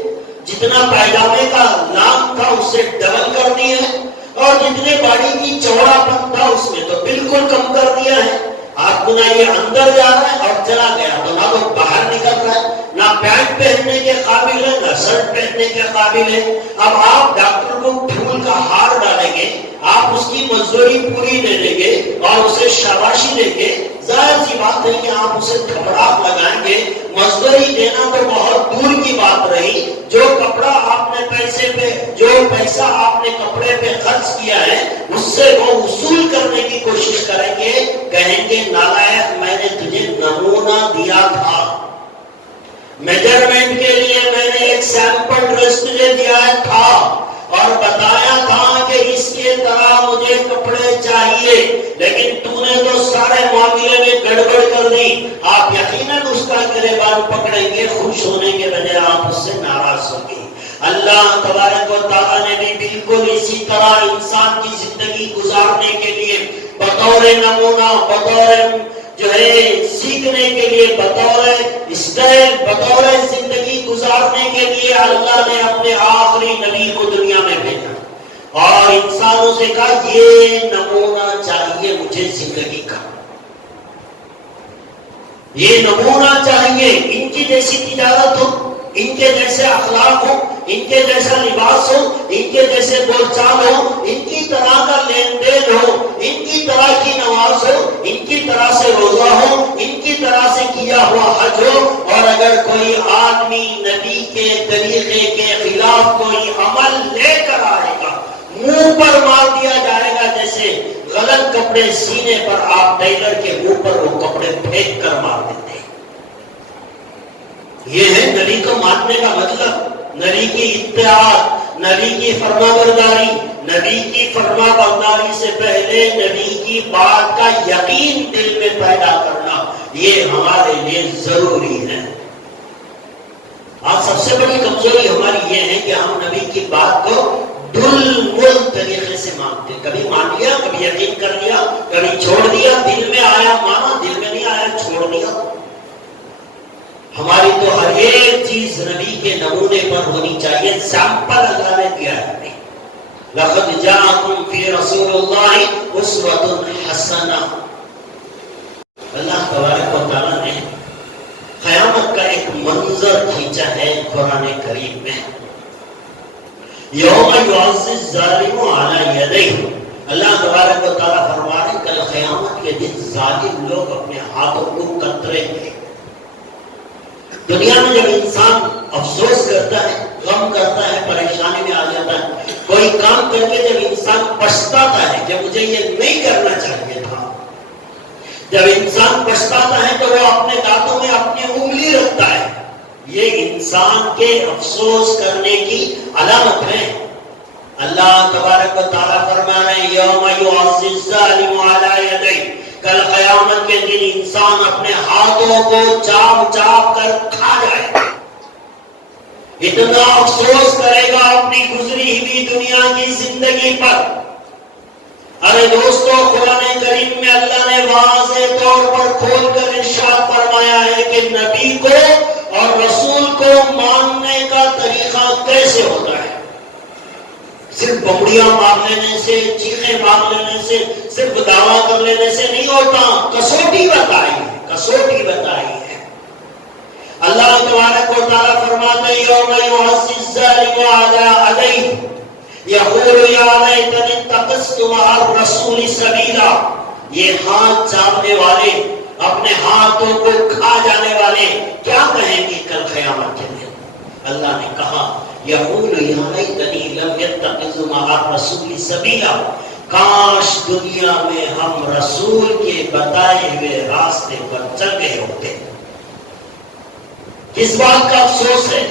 جتنا پائجامے کا لام تھا اس سے ڈبل کر دی ہے، اور جتنے باڑی کی چوڑا پن تھا اس میں تو بالکل کم کر دیا ہے. آپ کو نہ یہ اندر جا رہا ہے اور چلا گیا تو نہ تو باہر نکل رہا ہے، نہ پینٹ پہننے کے قابل ہے نہ شرٹ پہننے کے قابل ہے. اب آپ ڈاکٹر کو پھول کا ہار ڈالیں گے، آپ اس کی مزدوری پوری دے دیں گے اور اسے شاباشی دیں گے، ظاہر سی بات نہیں کہ آپ اسے تھپڑاپ لگائیں گے. مزدوری دینا تو بہت دور کی بات رہی، جو کپڑا آپ نے جو پیسہ آپ نے کپڑے پہ خرچ کیا ہے اس سے وہ وصول کرنے کی کوشش کریں گے. کہیں گے نالائق، میں نے تجھے نمونہ دیا تھا، میجرمنٹ کے لیے میں نے ایک سیمپل ڈریس تجھے دیا تھا اور بتایا تھا کہ اس کے طرح مجھے کپڑے چاہیے، لیکن تو نے تو سارے معاملے میں گڑبڑ کر دی. آپ یقیناً اس کا گریبان پکڑیں گے، خوش ہونے کے بجائے آپ اس سے ناراض ہوں گے. اللہ تبارک و تعالیٰ نے بھی بالکل اسی طرح انسان کی زندگی گزارنے کے لیے بطور نمونہ، بطور جو ہے سیکھنے کے لیے، بطور اسٹائل، بطور زندگی گزارنے کے لیے اللہ نے اپنے آخری نبی کو دنیا میں بھیجا اور انسانوں سے کہا یہ نمونہ چاہیے مجھے زندگی کا، یہ نمونہ چاہیے. ان کی جیسی تجارت ہو، ان کے جیسے اخلاق ہو، ان کے جیسا لباس ہو، ان کے جیسے بول چال ہو، ان کی طرح کا لین دین ہو، ان کی طرح کی نماز ہو، ان کی طرح سے روزہ ہو، ان کی طرح سے کیا ہوا حج ہو. اور اگر کوئی آدمی نبی کے طریقے کے خلاف کوئی عمل لے کر آئے گا، منہ پر مار دیا جائے گا. جیسے غلط کپڑے سینے پر آپ ٹیلر کے منہ پر وہ کپڑے پھینک کر مار دیتے ہیں. یہ ہے نبی کو ماننے کا مطلب، نبی کی اتباع، نبی کی فرما برداری. نبی کی فرما برداری سے پہلے نبی کی بات کا یقین دل میں پیدا کرنا یہ ہمارے لیے ضروری ہے. آج سب سے بڑی کمزوری ہماری یہ ہے کہ ہم نبی کی بات کو ڈل مل طریقے سے مانتے، کبھی مان لیا، کبھی یقین کر لیا، کبھی چھوڑ دیا. دل میں آیا مانا، دل میں نہیں آیا چھوڑ دیا. ہماری تو ہر ایک چیز نبی کے نمونے پر ہونی چاہیے. سیمپل اللہ نے دیا ہے. لقد جاءکم فی رسول اللہ اسوۃ حسنہ. اللہ تبارک و تعالیٰ نے قیامت کا ایک منظر کھینچا ہے قرآن کریم میں. یوم یعض الظالم علی یدیہ. اللہ تبارک و تعالیٰ فرما رہے کل قیامت کے دن ظالم لوگ اپنے ہاتھوں کو کتریں گے. دنیا میں جب انسان افسوس کرتا ہے، غم کرتا ہے، پریشانی میں آ جاتا ہے، کوئی کام کر کے جب انسان پچھتاتا ہے کہ مجھے یہ نہیں کرنا چاہیے تھا، جب انسان پچھتاتا ہے تو وہ اپنے دانتوں میں اپنی انگلی رکھتا ہے. یہ انسان کے افسوس کرنے کی علامت ہے. اللہ تبارک و تعالیٰ فرما رہے ہیں یوم یعض الظالم علی یدیہ. کل قیامت کے دن انسان اپنے ہاتھوں کو چاپ چاپ کر کھا جائے گا. اتنا افسوس کرے گا اپنی گزری ہوئی دنیا کی زندگی پر. ارے دوستو، قرآن کریم میں اللہ نے واضح طور پر کھول کر ارشاد فرمایا ہے کہ نبی کو اور رسول کو ماننے کا طریقہ کیسے ہوتا ہے. صرف بمڑیاں مار لینے سے، چیخیں مار لینے سے، صرف دعویٰ کر لینے سے نہیں ہوتا. کسوٹی بتائی ہے، کسوٹی بتائی ہے. اللہ تبارک و تعالیٰ فرماتے ہیں یوم یعض الظالم علی یدیہ یقول یا لیتنی اتخذت مع الرسول سبیلا. یہ ہاتھ چاپنے والے، اپنے ہاتھوں کو کھا جانے والے کیا کہیں گے کل قیامت کے دن؟ اللہ نے کہا یقول یا لیتنی لم یتخذ مع الرسول سبیلا. کاش دنیا میں ہم رسول کے بتائے ہوئے راستے پر چل گئے ہوتے. کس بات کا افسوس ہے؟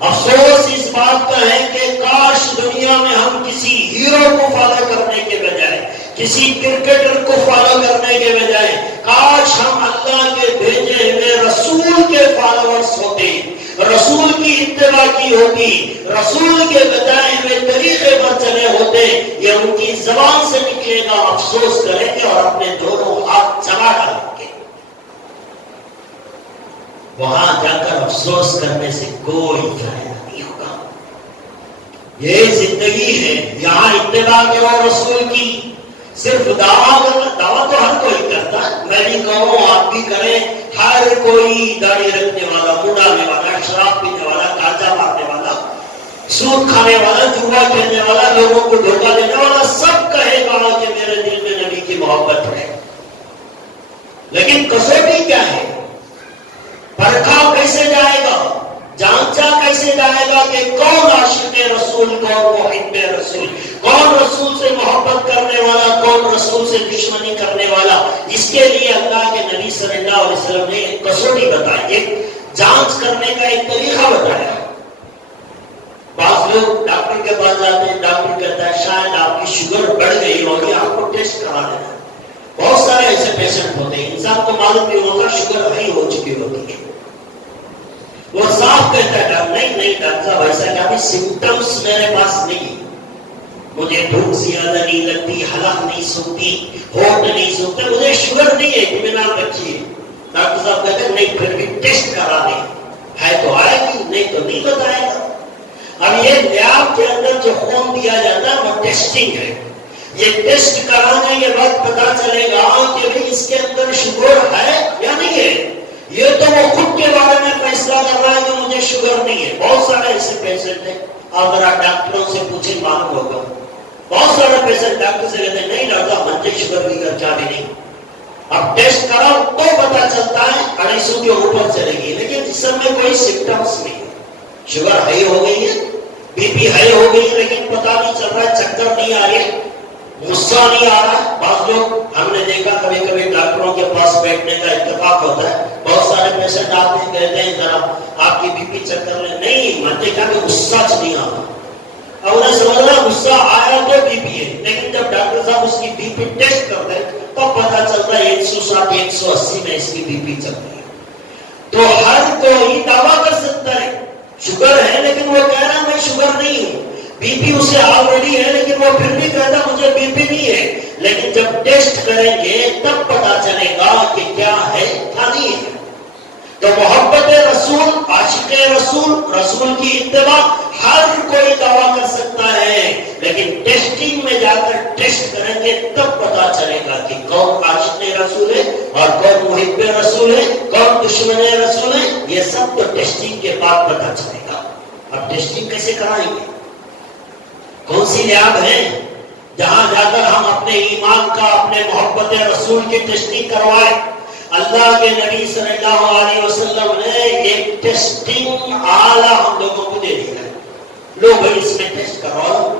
افسوس اس بات کا ہے کہ کاش دنیا میں ہم کسی ہیرو کو فالو کرنے کے بجائے، کسی کرکٹر کو فالو کرنے کے بجائے، کاش ہم اللہ کے بھیجے ہوئے رسول کے فالوورز ہوتے، رسول کی اتباع کی ہوتی، رسول کے بتائے ہوئے طریقے پر چلے ہوتے۔ یہ ان کی زبان سے نکلے گا، افسوس کریں گے اور اپنے دونوں ہاتھ چلا ڈالیں گے۔ وہاں جا کر افسوس کرنے سے کوئی فائدہ نہیں ہوگا۔ یہ زندگی ہے، یہاں اتباع کرو رسول کی۔ صرف دعویٰ تو ہر کوئی کرتا ہے، میں بھی کہوں آپ بھی کریں، ہر کوئی داڑھی رکھنے والا، منڈانے والا، شراب پینے والا، گاجا مارنے والا، سود کھانے والا، جوا کھیلنے والا، لوگوں کو دھوکہ دینے والا، سب کہے گا کہ میرے دل میں نبی کی محبت ہے۔ لیکن کسوٹی کیا ہے؟ پرکھا کیسے جائے گا؟ جانچا کیسے جائے گا کہ کون عاشق رسول، کون محب رسول، کون رسول سے محبت کرنے والا، کون رسول سے دشمنی کرنے والا؟ اس کے لیے اللہ کے نبی صلی اللہ علیہ وسلم نے ایک کسوٹی بتائی، ایک جانچ کرنے کا ایک طریقہ بتایا۔ بعض لوگ ڈاکٹر کے پاس جاتے ہیں، ڈاکٹر کہتا ہے شاید آپ کی شوگر بڑھ گئی ہوگی، آپ کو ٹیسٹ کرا دینا۔ بہت سارے ایسے پیشنٹ ہوتے ہیں، انسان کو معلوم نہیں ہوتا شوگر ہائی ہو چکی ہوتی ہے، وہ صاف کہتا ہے نہیں ڈاکٹر صاحب ایسا کیا، سمپٹمس میرے پاس نہیں، مجھے بھوک زیادہ نہیں لگتی، حلق نہیں سوکتی، ہونٹ نہیں سوکتے، مجھے شوگر نہیں ہے، اطمینان رکھیے۔ ڈاکٹر صاحب کہتے ہیں نہیں پھر بھی ٹیسٹ کرا دیں، ہے تو آئے گی، نہیں تو نہیں بتائے گا۔ اب یہ لیاب کے اندر جو خون دیا جاتا ہے وہ ٹیسٹنگ ہے، یہ ٹیسٹ کرانے کے بعد پتا چلے گا کہ اس کے اندر شوگر ہے یا نہیں ہے۔ یہ تو وہ خود کے بارے میں فیصلہ کر رہا ہے کہ مجھے شوگر نہیں ہے۔ بہت سارے ایسے پیشنٹ ہیں، اگر آپ ڈاکٹروں سے پوچھیں معلوم ہوگا، بہت سارے پیشنٹ ڈاکٹر سے کہتے ہیں نہیں ڈاکٹر مجھے شوگر کی چرچا بھی نہیں۔ اب ٹیسٹ کراؤ تو پتا چلتا ہے 250 کے اوپر چلے گی، لیکن اس سب میں کوئی سمپٹمس نہیں ہے، شوگر ہائی ہو گئی ہے، بی پی ہائی ہو گئی، لیکن پتا نہیں چل رہا ہے، چکر نہیں آ رہی، غصہ نہیں آ رہا۔ بعض لوگ ہم نے دیکھا کبھی کبھی ڈاکٹروں کے پاس بیٹھنے کا اتفاق ہوتا ہے، بہت سارے پیشنٹ آتے ہیں کہتے ہیں ذرا آپ کی بی پی چیک کر لیں، نہیں میں دیکھا کہ غصہ نہیں آ رہا، اب انہیں سمجھ رہا غصہ آیا تو بی پی ہے، لیکن جب ڈاکٹر صاحب اس کی بی پی ٹیسٹ کرتے ہیں تو پتا چلتا ہے 160 180 میں اس کی بی پی چل رہی ہے۔ تو ہر کوئی دعویٰ کر سکتا ہے شوگر ہے، لیکن وہ کہہ رہا میں شوگر نہیں ہوں، بی پی اسے آلریڈی ہے، لیکن وہ پھر بھی کہتا مجھے بی پی نہیں ہے۔ لیکن جب ٹیسٹ کریں گے تب پتا چلے گا کہ کیا ہے کیا نہیں ہے۔ تو محبت رسول، عاشق رسول، رسول کی اتباع ہر کوئی دعویٰ کر سکتا ہے، لیکن ٹیسٹنگ میں جا کر ٹیسٹ کریں گے تب پتا چلے گا کہ کون عاشق رسول ہے اور کون محب رسول ہے، کون دشمن رسول ہے۔ یہ سب تو ٹیسٹنگ کے بعد پتا چلے گا۔ اب ٹیسٹنگ کیسے کرائیں گے؟ کون سی لیاب ہے جہاں جا کر ہم اپنے ایمان کا، اپنے محبت رسول کی ٹیسٹنگ کروائے؟ اللہ کے نبی صلی اللہ علیہ وسلم نے ایک ٹیسٹنگ آلہ ہم لوگوں کو دے دیا ہے، لو بھائی اس میں ٹیسٹ کرواؤ،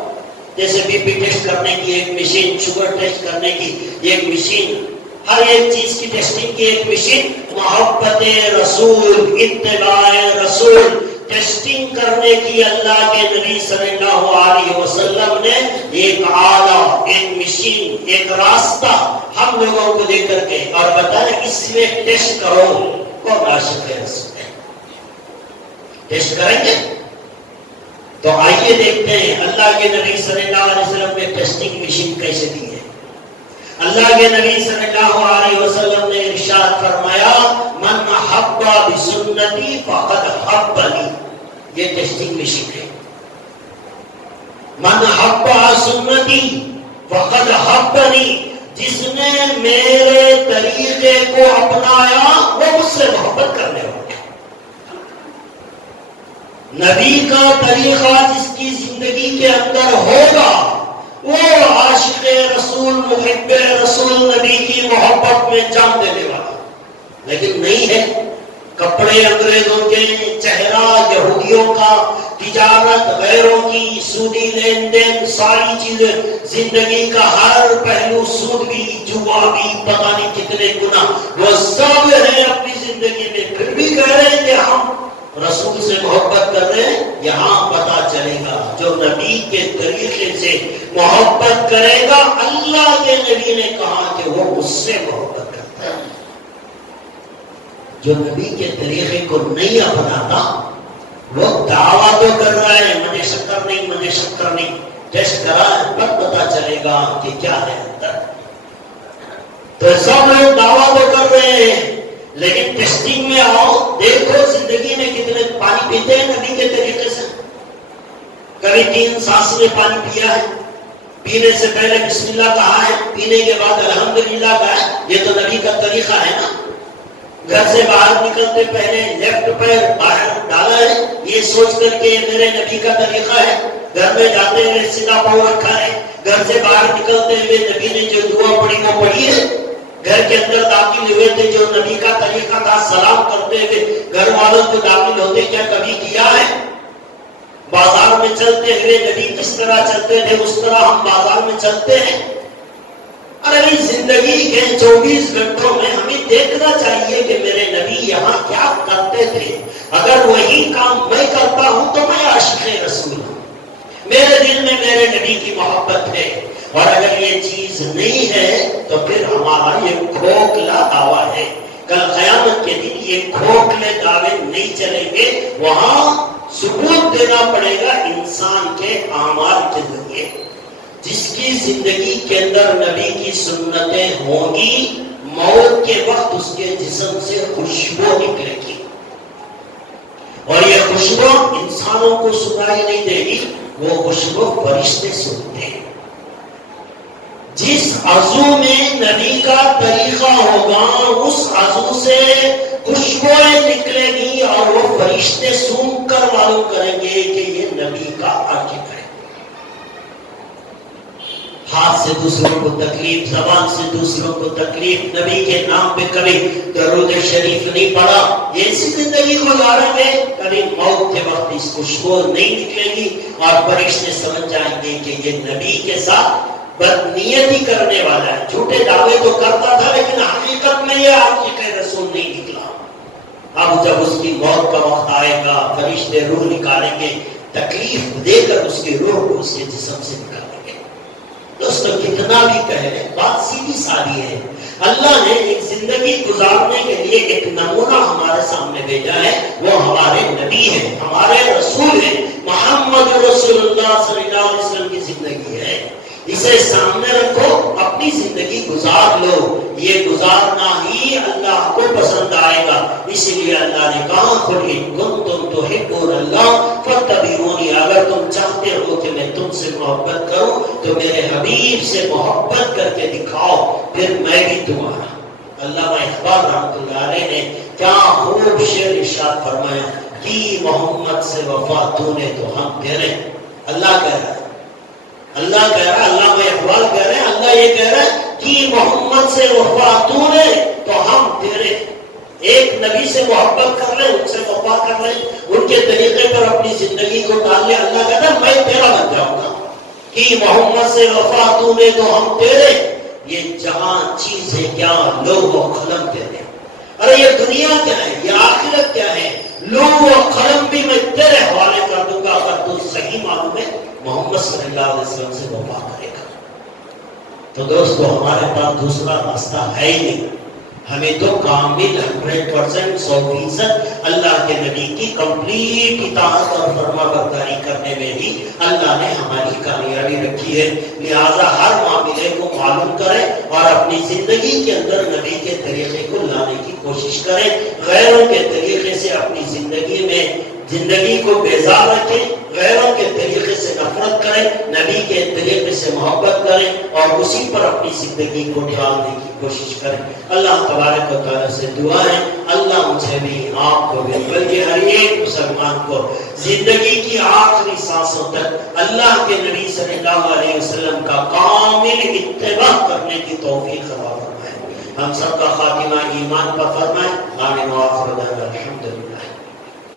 جیسے بی پی ٹیسٹ کرنے کی ایک مشین، شوگر ٹیسٹ کرنے کی ایک مشین، ہر ایک چیز کی ٹیسٹنگ کی ایک مشین۔ محبت رسول، اتباع رسول ٹیسٹنگ کرنے کی اللہ کے نبی صلی اللہ علیہ وسلم نے ایک آلہ، ایک مشین، ایک راستہ ہم لوگوں کو دے کر کے اور بتائیں اس میں ٹیسٹ کرو کون عاشق رسول ہے۔ ٹیسٹ کریں گے تو آئیے دیکھتے ہیں اللہ کے نبی صلی اللہ علیہ وسلم نے ٹیسٹنگ مشین کیسے دی ہے۔ اللہ کے نبی صلی اللہ علیہ وسلم نے ارشاد فرمایا من حب بسنتی فقد حبنی، یہ ٹیسٹنگ مشین ہے۔ من حب سنتی فقد حبنی، جس نے میرے طریقے کو اپنایا وہ مجھ سے محبت کرنے والا۔ نبی کا طریقہ جس کی زندگی کے اندر ہوگا وہ عاشق رسول، محب رسول، نبی کی محبت میں جان دینے والا۔ لیکن نہیں ہے، کپڑے انگریزوں کے، چہرہ یہودیوں کا، تجارت غیروں کی، سودی لین دین، ساری چیزیں، زندگی کا ہر پہلو، سود بھی، جوا بھی، پتہ نہیں کتنے گنا وہ سب ہے اپنی زندگی میں، پھر بھی کہہ رہے ہیں کہ رسول سے محبت کر رہے ہیں، یہاں پتا چلے گا جو نبی کے طریقے سے محبت کرے گا، اللہ کے نبی نے کہا کہ وہ مجھ سے محبت کرتا ہے۔ جو نبی کے طریقے کو نہیں اپناتا وہ دعویٰ تو کر رہا ہے مجھے شکر نہیں، ٹیسٹ کرا ہے پر پتا چلے گا کہ کیا ہے اندر۔ تو سب لوگ دعویٰ تو کر رہے ہیں، لیکن ٹیسٹنگ میں آؤ، دیکھو زندگی میں کتنے پانی پیتے ہیں نبی کے طریقے سے۔ کبھی 3 سانس میں پانی پیا ہے، پینے سے پہلے بسم اللہ کہا ہے، پینے کے بعد الحمدللہ کہا ہے، یہ تو نبی کا طریقہ ہے نا۔ گھر سے باہر نکلتے پہلے لیفٹ پیر باہر ڈالا ہے، یہ سوچ کر کے یہ میرے نبی کا طریقہ ہے۔ گھر میں جاتے ہوئے سیدھا پاؤں رکھا ہے، گھر سے باہر نکلتے ہوئے نبی نے جو دعا پڑھی وہ پڑھی ہے۔ گھر کے اندر داخل ہوئے تھے، جو نبی کا طریقہ تھا سلام کرتے ہوئے گھر والوں کو داخل ہوتے کیا کبھی کیا ہے؟ بازار میں چلتے ہوئے نبی کس طرح چلتے تھے اس طرح ہم بازار میں چلتے ہیں؟ ارے زندگی کے 24 گھنٹوں میں ہمیں دیکھنا چاہیے کہ میرے نبی یہاں کیا کرتے تھے۔ اگر وہی کام میں کرتا ہوں تو میں عاشق رسول ہوں، میرے دل میں میرے نبی کی محبت ہے۔ اور اگر یہ چیز نہیں ہے تو پھر ہمارا یہ کھوکھلا دعویٰ ہے۔ کل قیامت کے دن یہ کھوکھلے دعوے نہیں چلیں گے، وہاں ثبوت دینا پڑے گا انسان کے اعمال کے ذریعے۔ جس کی زندگی کے اندر نبی کی سنتیں ہوں گی، موت کے وقت اس کے جسم سے خوشبو نکلے گی، اور یہ خوشبو انسانوں کو سنائی نہیں دے گی، وہ خوشبو فرشتے سنتے ہیں۔ جس عضو میں نبی کا طریقہ ہوگا اس عضو سے خوشبوئیں نکلے گی، اور وہ فرشتے سون کر معلوم کریں گے کہ یہ نبی کا عاشق ہے۔ ہاتھ سے دوسروں کو تکلیف، زبان سے دوسروں کو تکلیف، نبی کے نام پہ کبھی درود شریف نہیں پڑا، یہ ایسی زندگی گزاریں گے، کبھی موت کے وقت اس خوشبو نہیں نکلے گی، اور فرشتے سمجھ جائیں گے کہ یہ نبی کے ساتھ بدنیتی کرنے والا ہے۔ جھوٹے دعوے تو کرتا تھا لیکن حقیقت میں یہ عاشق رسول نہیں نکلا۔ اب جب اس کی موت کا وقت آئے گا، فرشتے روح نکالیں گے، تکلیف دے کر اس کی روح کو اس کے جسم سے نکالیں گے۔ دوستوں کتنا بھی کہہ لیں، بات سیدھی سادی ہے۔ اللہ نے ایک زندگی گزارنے کے لیے ایک نمونہ ہمارے سامنے بھیجا ہے، وہ ہمارے نبی ہیں، ہمارے رسول ہیں، محمد رسول اللہ صلی اللہ علیہ وسلم کی زندگی ہے۔ اسے سامنے رکھو، اپنی زندگی گزار لو، یہ گزارنا ہی اللہ کو پسند آئے گا۔ اسی لیے اللہ نے کہا قُلْ إِن كُنتُمْ تُحِبُّونَ اللَّهَ فَاتَّبِعُونِي، اگر تم چاہتے ہو کہ میں تم سے محبت کروں تو میرے حبیب سے محبت کر کے دکھاؤ، پھر میں بھی تمہارا۔ علامہ اقبال رحمۃ اللہ علیہ نے کیا خوب شعر ارشاد فرمایا، کی محمد سے وفا تو نے تو ہم تیرے۔ اللہ کہہ رہا ہے، اللہ کہہ رہا ہے، علامہ اقبال کہہ رہے ہیں، اللہ یہ کہہ رہا ہے کہ محمد سے وفا تو نے تو ہم تیرے۔ ایک نبی سے محبت کر لیں، ان سے وفا کر لیں، ان کے طریقے پر اپنی زندگی کو ڈال لیں، اللہ کہتا ہے میں تیرا بن جاؤں گا۔ کہ محمد سے وفا تو نے تو ہم تیرے، یہ جہاں چیز ہے کیا لوح و قلم تیرے۔ ارے یہ دنیا کیا ہے، یہ آخرت کیا ہے، لوح و قلم بھی میں تیرے حوالے کر دوں گا اگر تو صحیح معلوم ہے محمد صلی اللہ علیہ وسلم سے وفا کرے گا۔ تو دوستو ہمارے پاس دوسرا راستہ ہے ہی نہیں، ہمیں تو کامل 100% 100% اللہ کے نبی کی کمپلیٹ اطاعت اور فرما برداری کرنے میں ہی اللہ نے ہماری کامیابی رکھی ہے۔ لہذا ہر معاملے کو معلوم کریں اور اپنی زندگی کے اندر نبی کے طریقے کو لانے کی کوشش کریں، غیروں کے طریقے سے اپنی زندگی میں زندگی کو بیزار رکھیں، غیروں کے طریقے سے نفرت کریں، نبی کے طریقے سے محبت کریں اور اسی پر اپنی زندگی کو ڈھالنے کی کوشش کریں۔ اللہ تبارک و تعالیٰ سے دعا ہے، اللہ مجھے بھی آپ کو بھی بلکہ ہر ایک مسلمان کو زندگی کی آخری سانسوں تک اللہ کے نبی صلی اللہ علیہ وسلم کا کامل اتباع کرنے کی توفیق عطا فرمائے۔ ہم سب کا خاتمہ ایمان پر فرمائے۔ آمین و آخر دعوانا الحمدللہ۔